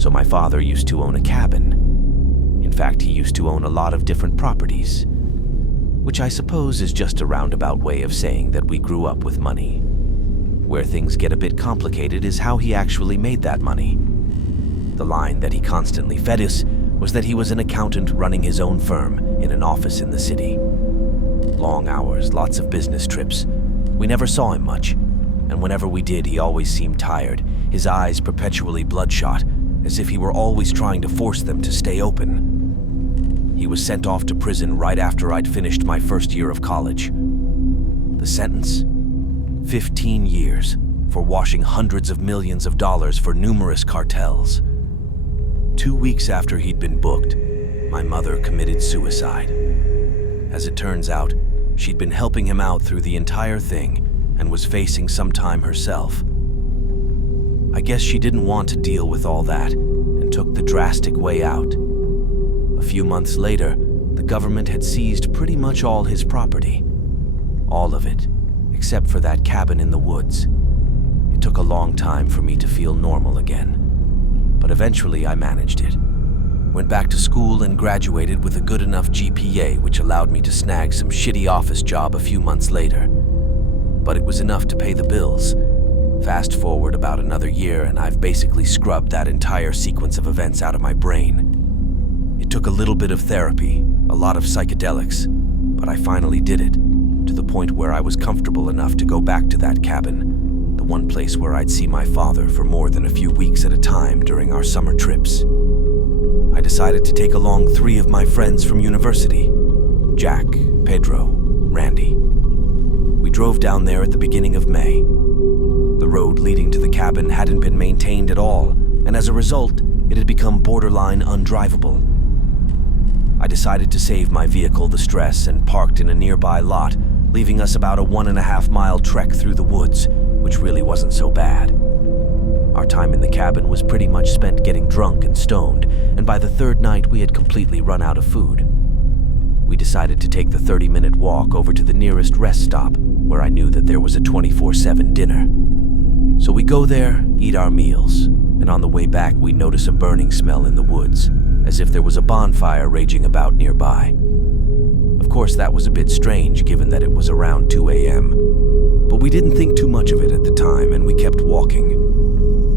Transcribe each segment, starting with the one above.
So my father used to own a cabin. In fact, he used to own a lot of different properties, which I suppose is just a roundabout way of saying that we grew up with money. Where things get a bit complicated is how he actually made that money. The line that he constantly fed us was that he was an accountant running his own firm in an office in the city. Long hours, lots of business trips. We never saw him much, and whenever we did, he always seemed tired, his eyes perpetually bloodshot, as if he were always trying to force them to stay open. He was sent off to prison right after I'd finished my first year of college. The sentence? 15 years for washing hundreds of millions of dollars for numerous cartels. 2 weeks after he'd been booked, my mother committed suicide. As it turns out, she'd been helping him out through the entire thing and was facing some time herself. I guess she didn't want to deal with all that and took the drastic way out. A few months later, the government had seized pretty much all his property. All of it, except for that cabin in the woods. It took a long time for me to feel normal again, but eventually I managed it. Went back to school and graduated with a good enough GPA, which allowed me to snag some shitty office job a few months later. But it was enough to pay the bills. Fast forward about another year and I've basically scrubbed that entire sequence of events out of my brain. It took a little bit of therapy, a lot of psychedelics, but I finally did it, to the point where I was comfortable enough to go back to that cabin, the one place where I'd see my father for more than a few weeks at a time during our summer trips. I decided to take along 3 of my friends from university: Jack, Pedro, Randy. We drove down there at the beginning of May. The road leading to the cabin hadn't been maintained at all, and as a result, it had become borderline undrivable. I decided to save my vehicle the stress and parked in a nearby lot, leaving us about a 1.5-mile trek through the woods, which really wasn't so bad. Our time in the cabin was pretty much spent getting drunk and stoned, and by the 3rd night we had completely run out of food. We decided to take the 30-minute walk over to the nearest rest stop, where I knew that there was a 24/7 dinner. So we go there, eat our meals, and on the way back we notice a burning smell in the woods, as if there was a bonfire raging about nearby. Of course, that was a bit strange given that it was around 2 a.m., but we didn't think too much of it at the time and we kept walking.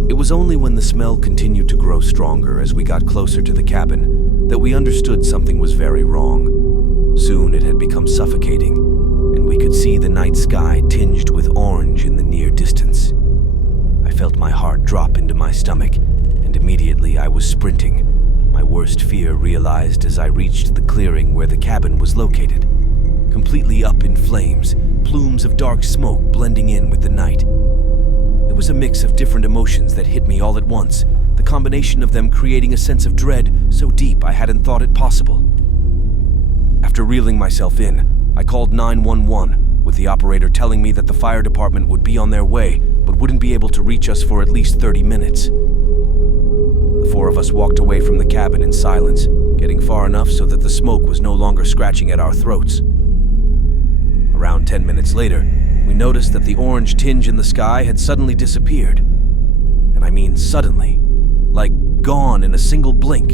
It was only when the smell continued to grow stronger as we got closer to the cabin that we understood something was very wrong. Soon it had become suffocating, and we could see the night sky tinged with orange in the near distance. I felt my heart drop into my stomach, and immediately I was sprinting, my worst fear realized as I reached the clearing where the cabin was located. Completely up in flames, plumes of dark smoke blending in with the night. It was a mix of different emotions that hit me all at once, the combination of them creating a sense of dread so deep I hadn't thought it possible. After reeling myself in, I called 911, with the operator telling me that the fire department would be on their way, but wouldn't be able to reach us for at least 30 minutes. The 4 of us walked away from the cabin in silence, getting far enough so that the smoke was no longer scratching at our throats. Around 10 minutes later, we noticed that the orange tinge in the sky had suddenly disappeared. And I mean suddenly, like gone in a single blink.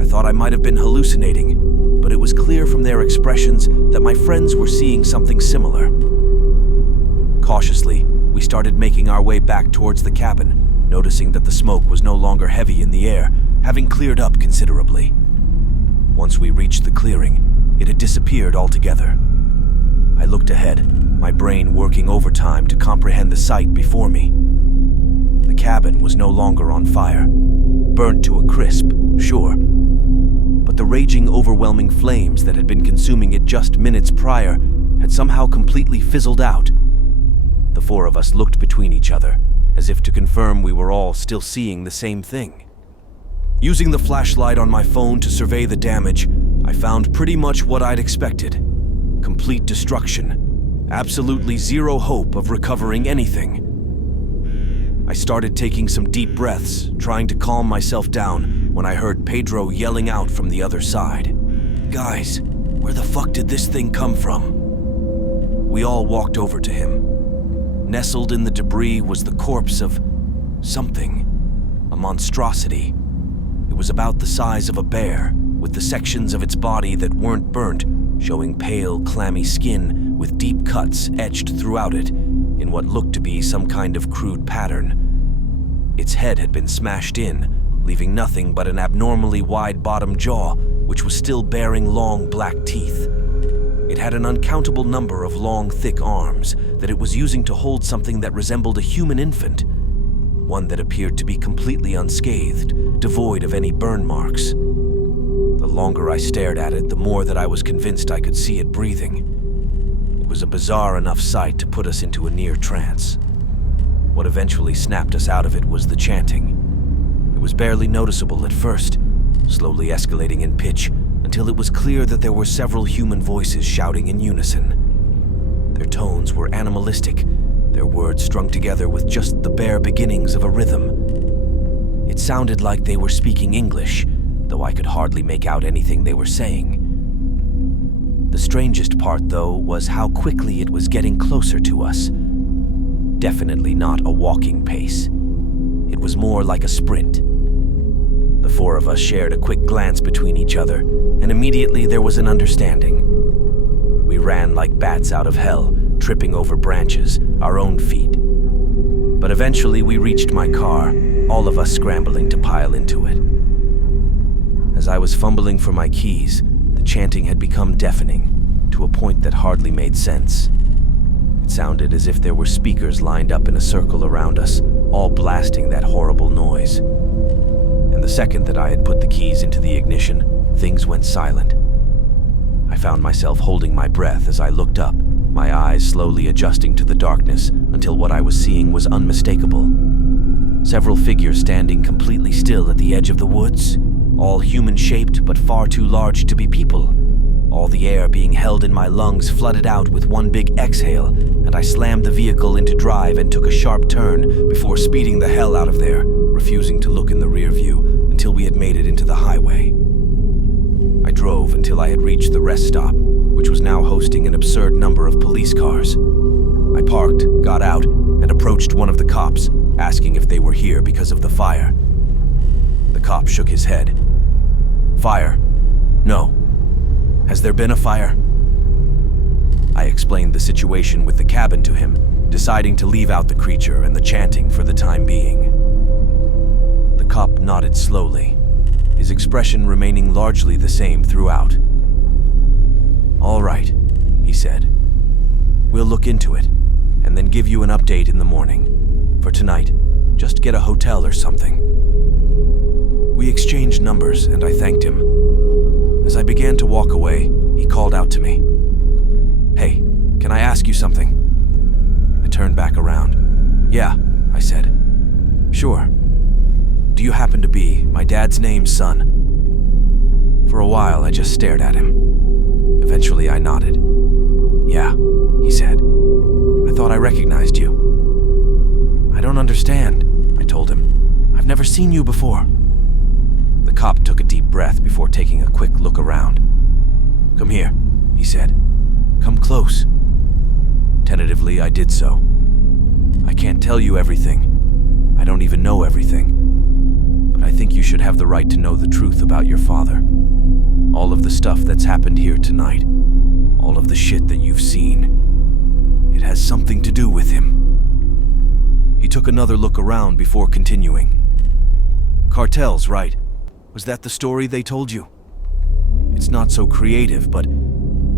I thought I might have been hallucinating, but it was clear from their expressions that my friends were seeing something similar. Cautiously, we started making our way back towards the cabin, noticing that the smoke was no longer heavy in the air, having cleared up considerably. Once we reached the clearing, it had disappeared altogether. I looked ahead, my brain working overtime to comprehend the sight before me. The cabin was no longer on fire, burnt to a crisp, sure, but the raging, overwhelming flames that had been consuming it just minutes prior had somehow completely fizzled out. The 4 of us looked between each other, as if to confirm we were all still seeing the same thing. Using the flashlight on my phone to survey the damage, I found pretty much what I'd expected. Complete destruction. Absolutely zero hope of recovering anything. I started taking some deep breaths, trying to calm myself down, when I heard Pedro yelling out from the other side. "Guys, where the fuck did this thing come from?" We all walked over to him. Nestled in the debris was the corpse of something. a monstrosity. It was about the size of a bear, with the sections of its body that weren't burnt showing pale, clammy skin with deep cuts etched throughout it in what looked to be some kind of crude pattern. Its head had been smashed in, leaving nothing but an abnormally wide bottom jaw, which was still bearing long black teeth. It had an uncountable number of long, thick arms that it was using to hold something that resembled a human infant, one that appeared to be completely unscathed, devoid of any burn marks. The longer I stared at it, the more that I was convinced I could see it breathing. It was a bizarre enough sight to put us into a near trance. What eventually snapped us out of it was the chanting. It was barely noticeable at first, slowly escalating in pitch until it was clear that there were several human voices shouting in unison. Their tones were animalistic, their words strung together with just the bare beginnings of a rhythm. It sounded like they were speaking English, though I could hardly make out anything they were saying. The strangest part, though, was how quickly it was getting closer to us. Definitely not a walking pace. It was more like a sprint. The four of us shared a quick glance between each other, and immediately there was an understanding. We ran like bats out of hell, tripping over branches, our own feet. But eventually we reached my car, all of us scrambling to pile into it. As I was fumbling for my keys, the chanting had become deafening, to a point that hardly made sense. It sounded as if there were speakers lined up in a circle around us, all blasting that horrible noise. And the second that I had put the keys into the ignition, things went silent. I found myself holding my breath as I looked up, my eyes slowly adjusting to the darkness until what I was seeing was unmistakable. Several figures standing completely still at the edge of the woods, all human-shaped but far too large to be people. All the air being held in my lungs flooded out with one big exhale, and I slammed the vehicle into drive and took a sharp turn before speeding the hell out of there, refusing to look in the rear view until we had made it into the highway. I drove until I had reached the rest stop, which was now hosting an absurd number of police cars. I parked, got out, and approached one of the cops, asking if they were here because of the fire. The cop shook his head. Fire? No. Has there been a fire? I explained the situation with the cabin to him, deciding to leave out the creature and the chanting for the time being. The cop nodded slowly, his expression remaining largely the same throughout. All right, he said. We'll look into it, and then give you an update in the morning. For tonight, just get a hotel or something. We exchanged numbers, and I thanked him. As I began to walk away, he called out to me. Hey, can I ask you something? I turned back around. Yeah, I said. Sure. Do you happen to be my dad's name's son? For a while, I just stared at him. Eventually, I nodded. Yeah, he said. I thought I recognized you. I don't understand, I told him. I've never seen you before. The cop took a deep breath before taking a quick look around. Come here, he said. Come close. Tentatively, I did so. I can't tell you everything. I don't even know everything. But I think you should have the right to know the truth about your father. All of the stuff that's happened here tonight. All of the shit that you've seen. It has something to do with him. He took another look around before continuing. Cartels, right? Was that the story they told you? It's not so creative, but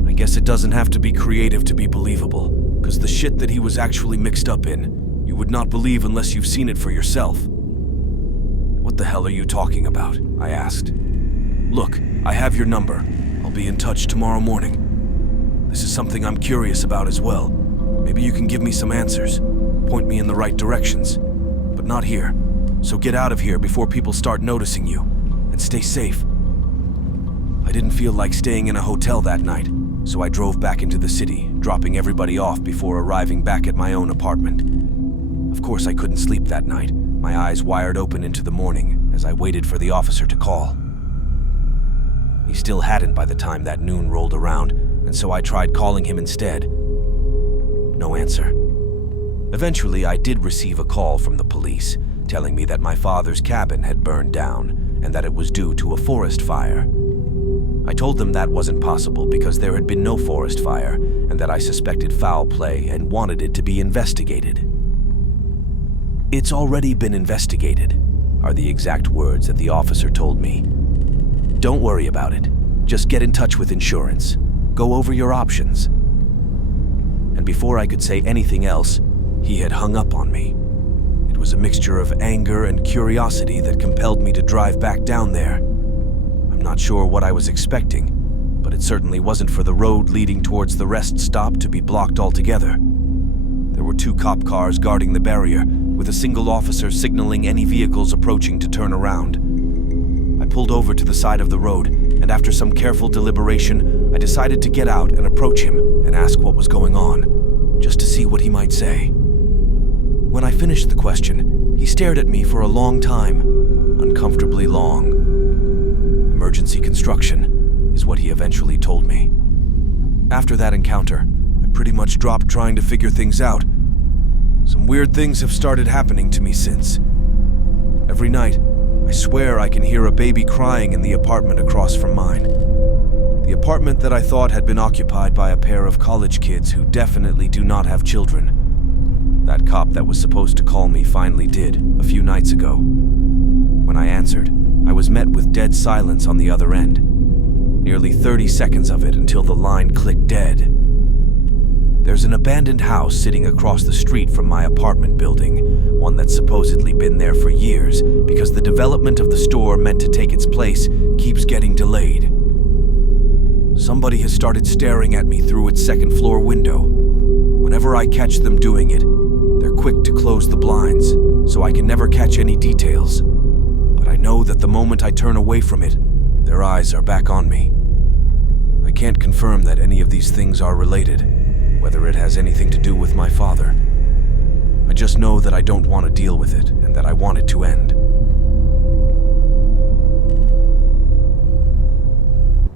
I guess it doesn't have to be creative to be believable, because the shit that he was actually mixed up in, you would not believe unless you've seen it for yourself. What the hell are you talking about? I asked. Look, I have your number. I'll be in touch tomorrow morning. This is something I'm curious about as well. Maybe you can give me some answers, point me in the right directions, but not here. So get out of here before people start noticing you, and stay safe. I didn't feel like staying in a hotel that night, so I drove back into the city, dropping everybody off before arriving back at my own apartment. Of course, I couldn't sleep that night, my eyes wired open into the morning as I waited for the officer to call. He still hadn't by the time that noon rolled around, and so I tried calling him instead. No answer. Eventually, I did receive a call from the police, telling me that my father's cabin had burned down and that it was due to a forest fire. I told them that wasn't possible because there had been no forest fire and that I suspected foul play and wanted it to be investigated. "It's already been investigated," are the exact words that the officer told me. "Don't worry about it. Just get in touch with insurance. Go over your options." And before I could say anything else, he had hung up on me. It was a mixture of anger and curiosity that compelled me to drive back down there. I'm not sure what I was expecting, but it certainly wasn't for the road leading towards the rest stop to be blocked altogether. There were 2 cop cars guarding the barrier, with a single officer signaling any vehicles approaching to turn around. I pulled over to the side of the road, and after some careful deliberation, I decided to get out and approach him and ask what was going on, just to see what he might say. When I finished the question, he stared at me for a long time, uncomfortably long. "Emergency construction," is what he eventually told me. After that encounter, I pretty much dropped trying to figure things out. Some weird things have started happening to me since. Every night, I swear I can hear a baby crying in the apartment across from mine. The apartment that I thought had been occupied by a pair of college kids who definitely do not have children. That cop that was supposed to call me finally did, a few nights ago. When I answered, I was met with dead silence on the other end. Nearly 30 seconds of it until the line clicked dead. There's an abandoned house sitting across the street from my apartment building, one that's supposedly been there for years because the development of the store meant to take its place keeps getting delayed. Somebody has started staring at me through its second-floor window. Whenever I catch them doing it, they're quick to close the blinds, so I can never catch any details. But I know that the moment I turn away from it, their eyes are back on me. I can't confirm that any of these things are related, whether it has anything to do with my father. I just know that I don't want to deal with it and that I want it to end.